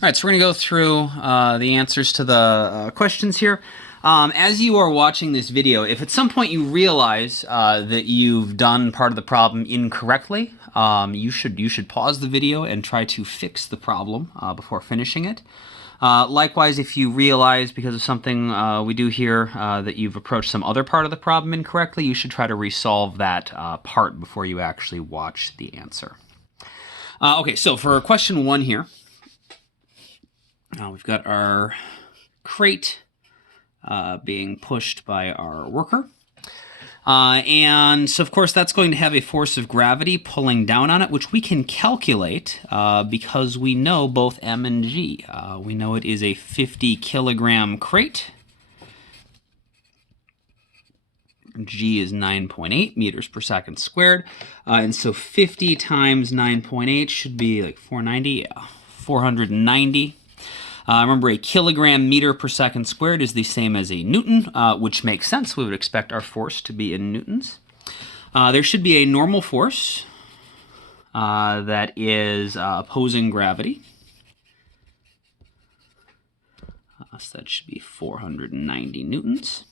All right, so we're going to go through the answers to the questions here. As you are watching this video, if at some point you realize that you've done part of the problem incorrectly, you should pause the video and try to fix the problem before finishing it. Likewise, if you realize because of something we do here that you've approached some other part of the problem incorrectly, you should try to resolve that part before you actually watch the answer. Okay, so for question 1 here, we've got our crate being pushed by our worker. And so, of course, that's going to have a force of gravity pulling down on it, which we can calculate because we know both M and G. We know it is a 50-kilogram crate. G is 9.8 meters per second squared. And so 50 times 9.8 should be like 490. Yeah, 490. Remember, a kilogram meter per second squared is the same as a newton, which makes sense. We would expect our force to be in newtons. There should be a normal force that is opposing gravity. So that should be 490 newtons.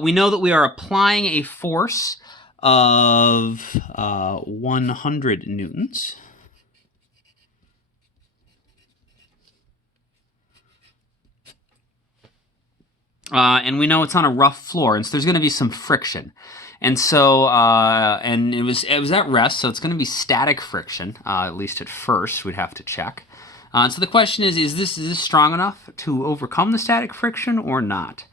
We know that we are applying a force of 100 newtons. And we know it's on a rough floor, and so there's going to be some friction. And so, and it was at rest, so it's going to be static friction, at least at first. We'd have to check. So the question is this strong enough to overcome the static friction or not?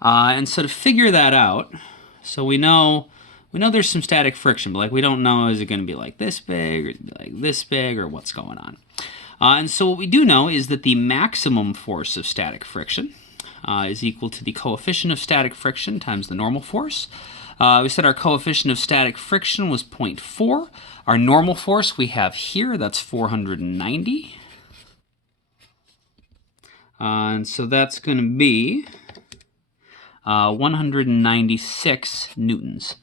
And so to figure that out, so we know there's some static friction, but like we don't know, is it going to be like this big, or like this big, or what's going on? And so what we do know is that the maximum force of static friction is equal to the coefficient of static friction times the normal force. We said our coefficient of static friction was 0.4. Our normal force we have here, that's 490. And so that's going to be 196 newtons.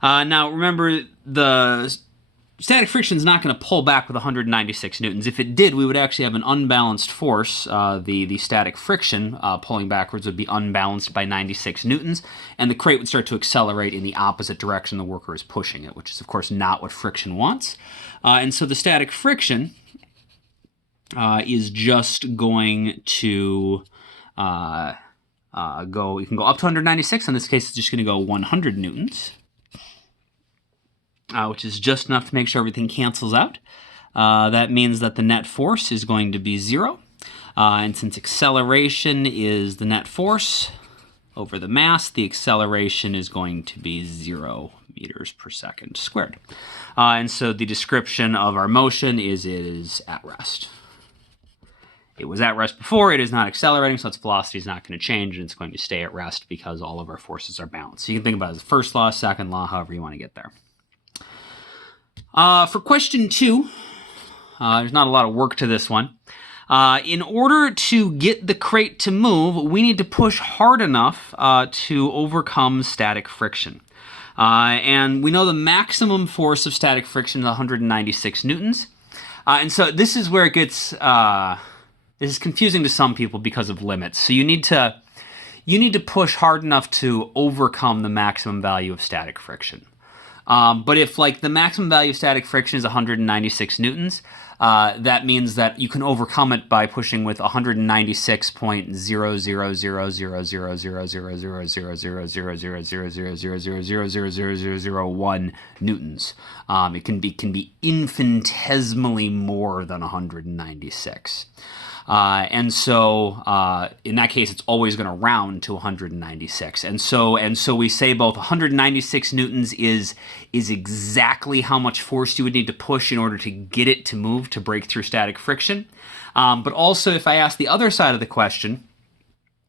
Now remember, the static friction is not going to pull back with 196 newtons. If it did, we would actually have an unbalanced force. The static friction pulling backwards would be unbalanced by 96 newtons, and the crate would start to accelerate in the opposite direction the worker is pushing it, which is, of course, not what friction wants. And so the static friction is just going to you can go up to 196. In this case, it's just going to go 100 newtons. Which is just enough to make sure everything cancels out. That means that the net force is going to be 0. And since acceleration is the net force over the mass, the acceleration is going to be 0 meters per second squared. And so the description of our motion is it is at rest. It was at rest before, it is not accelerating, so its velocity is not going to change, and it's going to stay at rest because all of our forces are balanced. So you can think about it as first law, second law, however you want to get there. For question 2, there's not a lot of work to this one. In order to get the crate to move, we need to push hard enough to overcome static friction. And we know the maximum force of static friction is 196 newtons. And so this is where it gets, this is confusing to some people because of limits. So you need to push hard enough to overcome the maximum value of static friction. But if like the maximum value of static friction is 196 newtons, that means that you can overcome it by pushing with 196.000000000000000000000000001 newtons. It can be infinitesimally more than 196. And so in that case, it's always going to round to 196. And so we say both 196 newtons is exactly how much force you would need to push in order to get it to move, to break through static friction. But also, if I ask the other side of the question,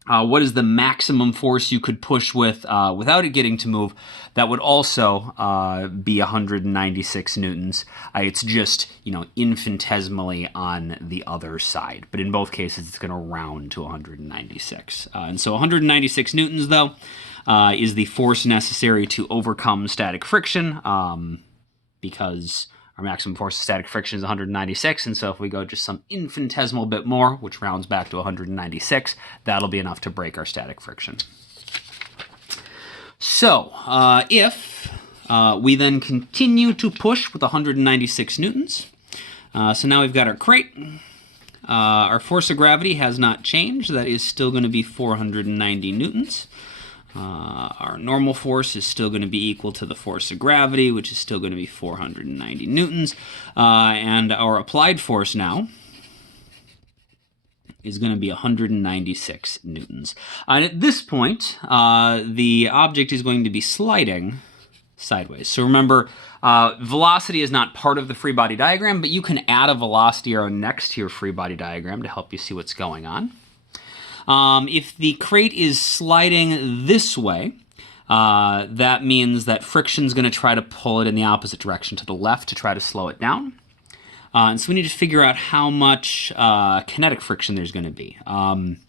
what is the maximum force you could push with without it getting to move, that would also be 196 newtons. It's just, infinitesimally on the other side. But in both cases, it's going to round to 196. And so 196 newtons, though, is the force necessary to overcome static friction, because Our maximum force of static friction is 196, and so if we go just some infinitesimal bit more, which rounds back to 196, that'll be enough to break our static friction. So if we then continue to push with 196 newtons, so now we've got our crate. Our force of gravity has not changed. That is still going to be 490 newtons. Our normal force is still going to be equal to the force of gravity, which is still going to be 490 newtons. And our applied force now is going to be 196 newtons. And at this point, the object is going to be sliding sideways. So remember, velocity is not part of the free body diagram, but you can add a velocity arrow next to your free body diagram to help you see what's going on. If the crate is sliding this way, that means that friction is going to try to pull it in the opposite direction, to the left, to try to slow it down. And so we need to figure out how much kinetic friction there's going to be. And,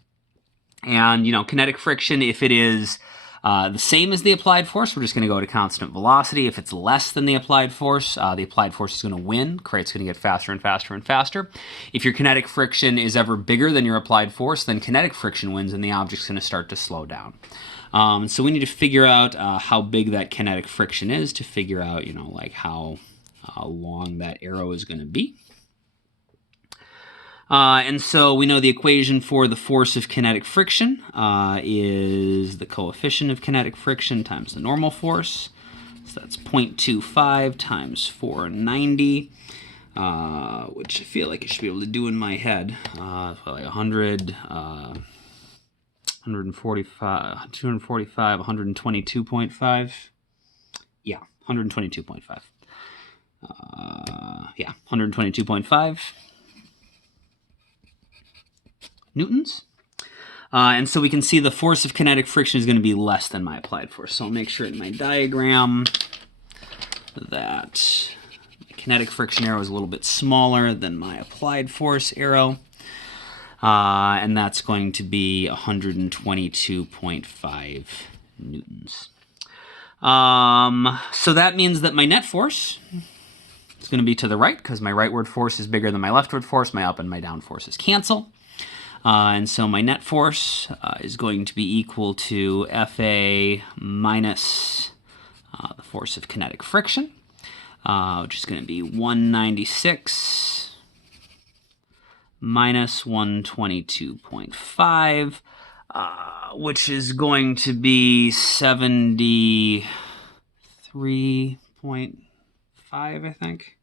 kinetic friction, if it is the same as the applied force, we're just going to go to constant velocity. If it's less than the applied force is going to win. Crate's going to get faster and faster and faster. If your kinetic friction is ever bigger than your applied force, then kinetic friction wins and the object's going to start to slow down. So we need to figure out how big that kinetic friction is to figure out, how long that arrow is going to be. And so we know the equation for the force of kinetic friction is the coefficient of kinetic friction times the normal force. So that's 0.25 times 490, which I feel like I should be able to do in my head. Like 100, 145, 245, 122.5. Yeah, 122.5. 122.5. newtons. And so we can see the force of kinetic friction is going to be less than my applied force. So I'll make sure in my diagram that my kinetic friction arrow is a little bit smaller than my applied force arrow. And that's going to be 122.5 newtons. So that means that my net force is going to be to the right, because my rightward force is bigger than my leftward force. My up and my down forces cancel. And so my net force is going to be equal to Fa minus the force of kinetic friction, which is going to be 196 minus 122.5, which is going to be 73.5, I think.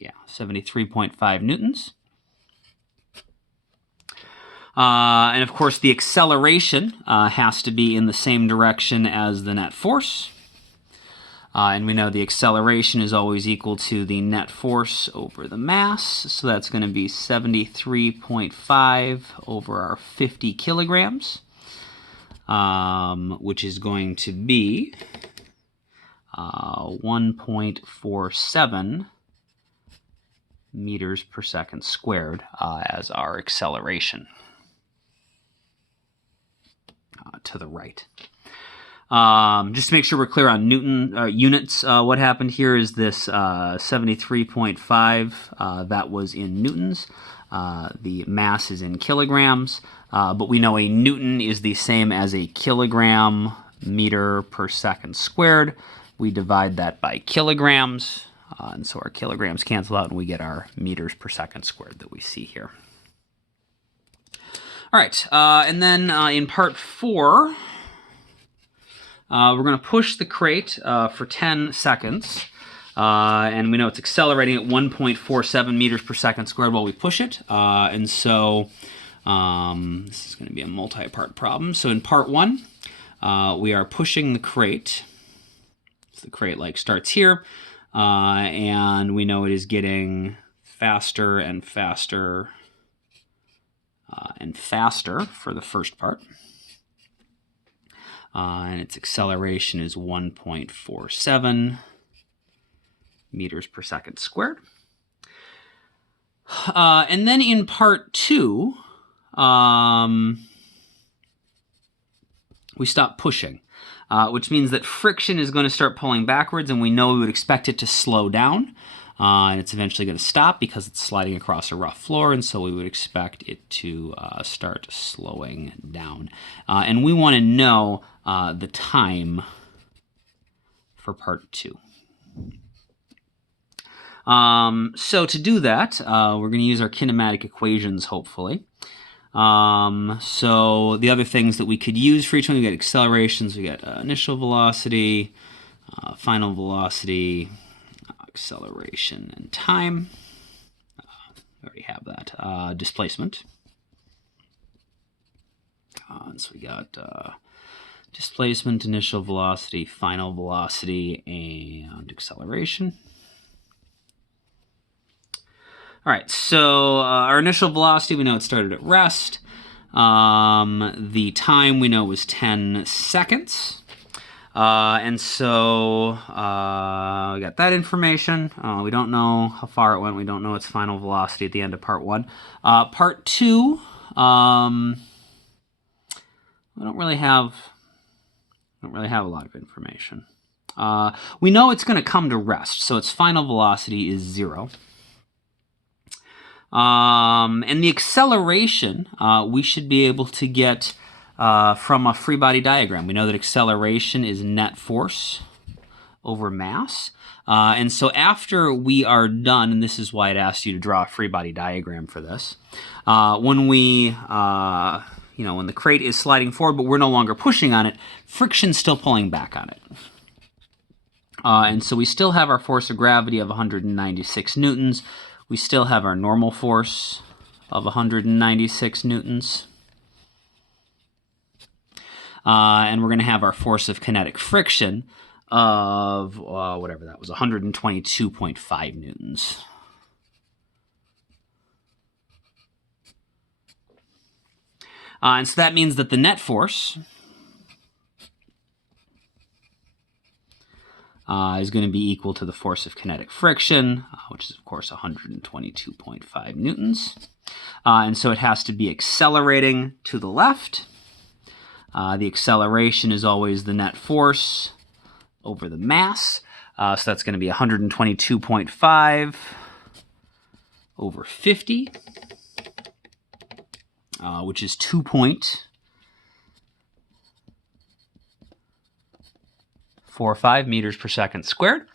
Yeah, 73.5 newtons. And of course, the acceleration has to be in the same direction as the net force. And we know the acceleration is always equal to the net force over the mass. So that's going to be 73.5 over our 50 kilograms, which is going to be 1.47 meters per second squared as our acceleration. To the right. Just to make sure we're clear on Newton units, what happened here is this 73.5, that was in newtons. The mass is in kilograms, but we know a newton is the same as a kilogram meter per second squared. We divide that by kilograms, and so our kilograms cancel out and we get our meters per second squared that we see here. All right, and then in part 4, we're going to push the crate for 10 seconds, and we know it's accelerating at 1.47 meters per second squared while we push it, and so this is going to be a multi-part problem. So in part 1, we are pushing the crate. So the crate starts here, and we know it is getting faster and faster and faster for the first part. And its acceleration is 1.47 meters per second squared. And then in part 2, we stop pushing. which means that friction is going to start pulling backwards, and we know we would expect it to slow down. And it's eventually going to stop because it's sliding across a rough floor, and so we would expect it to start slowing down. And we want to know the time for part 2. So to do that, we're going to use our kinematic equations, hopefully. So the other things that we could use for each one, we got accelerations, we got initial velocity, final velocity, acceleration, and time. We already have that. Displacement. So we got displacement, initial velocity, final velocity, and acceleration. All right, so our initial velocity, we know it started at rest. The time we know was 10 seconds. And so we got that information. We don't know how far it went. We don't know its final velocity at the end of part 1. Part 2, we don't really have a lot of information. We know it's going to come to rest, so its final velocity is 0. And the acceleration we should be able to get from a free body diagram. We know that acceleration is net force over mass. And so after we are done, and this is why it asks you to draw a free body diagram for this, when we, when the crate is sliding forward, but we're no longer pushing on it, friction's still pulling back on it. And so we still have our force of gravity of 196 newtons. We still have our normal force of 196 newtons. And we're going to have our force of kinetic friction of, whatever that was, 122.5 newtons. And so that means that the net force is going to be equal to the force of kinetic friction, which is, of course, 122.5 newtons. And so it has to be accelerating to the left. The acceleration is always the net force over the mass. So that's going to be 122.5 over 50, which is 2.45 meters per second squared.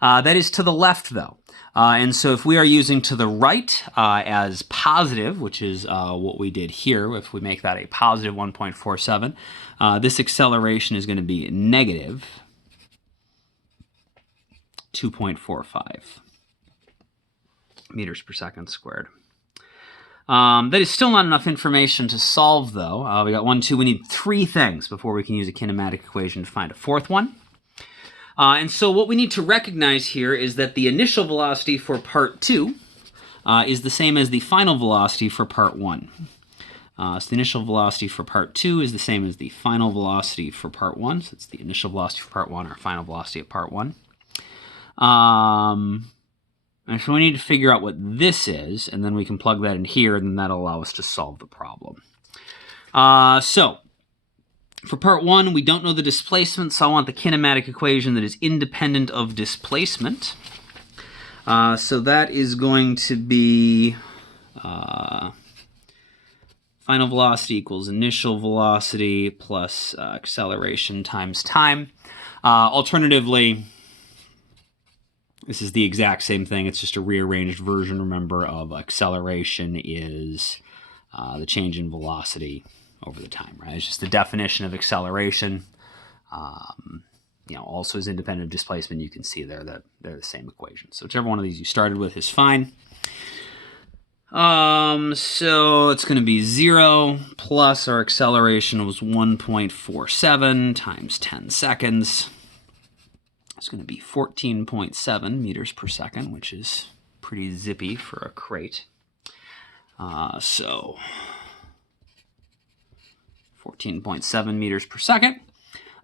That is to the left, though. And so if we are using to the right as positive, which is what we did here, if we make that a positive 1.47, this acceleration is going to be negative 2.45 meters per second squared. That is still not enough information to solve, though. We got 1, 2, we need 3 things before we can use a kinematic equation to find a 4th one. And so what we need to recognize here is that the initial velocity for part 2 is the same as the final velocity for part 1. So the initial velocity for part 2 is the same as the final velocity for part 1. So it's the initial velocity for part 1, our final velocity at part 1. And so we need to figure out what this is, and then we can plug that in here, and then that'll allow us to solve the problem. So for part 1, we don't know the displacement, so I want the kinematic equation that is independent of displacement. So that is going to be final velocity equals initial velocity plus acceleration times time. Alternatively, this is the exact same thing. It's just a rearranged version, remember, of acceleration is the change in velocity over the time, right? It's just the definition of acceleration. Also is independent of displacement. You can see there that they're the same equation. So whichever one of these you started with is fine. So it's going to be 0 plus our acceleration was 1.47 times 10 seconds. It's going to be 14.7 meters per second, which is pretty zippy for a crate. So 14.7 meters per second.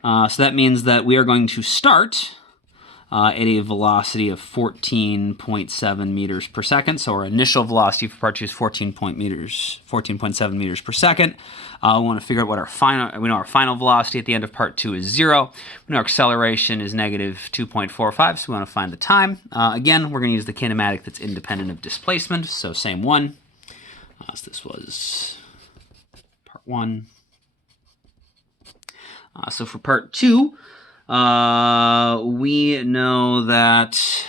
So that means that we are going to start at a velocity of 14.7 meters per second. So our initial velocity for part 2 is 14.7 meters per second. We want to figure out what we know our final velocity at the end of part 2 is 0. We know our acceleration is negative 2.45, so we want to find the time. Again, we're going to use the kinematic that's independent of displacement, so same one. So this was part 1. So for part 2, we know that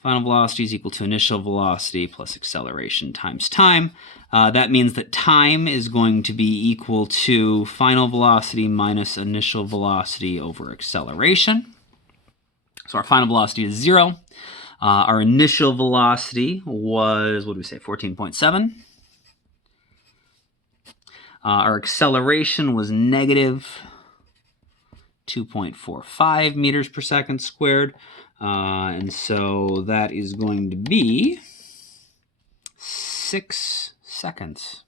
final velocity is equal to initial velocity plus acceleration times time. That means that time is going to be equal to final velocity minus initial velocity over acceleration. So our final velocity is 0. Our initial velocity was, what do we say, 14.7. Our acceleration was negative 2.45 meters per second squared. And so that is going to be 6 seconds.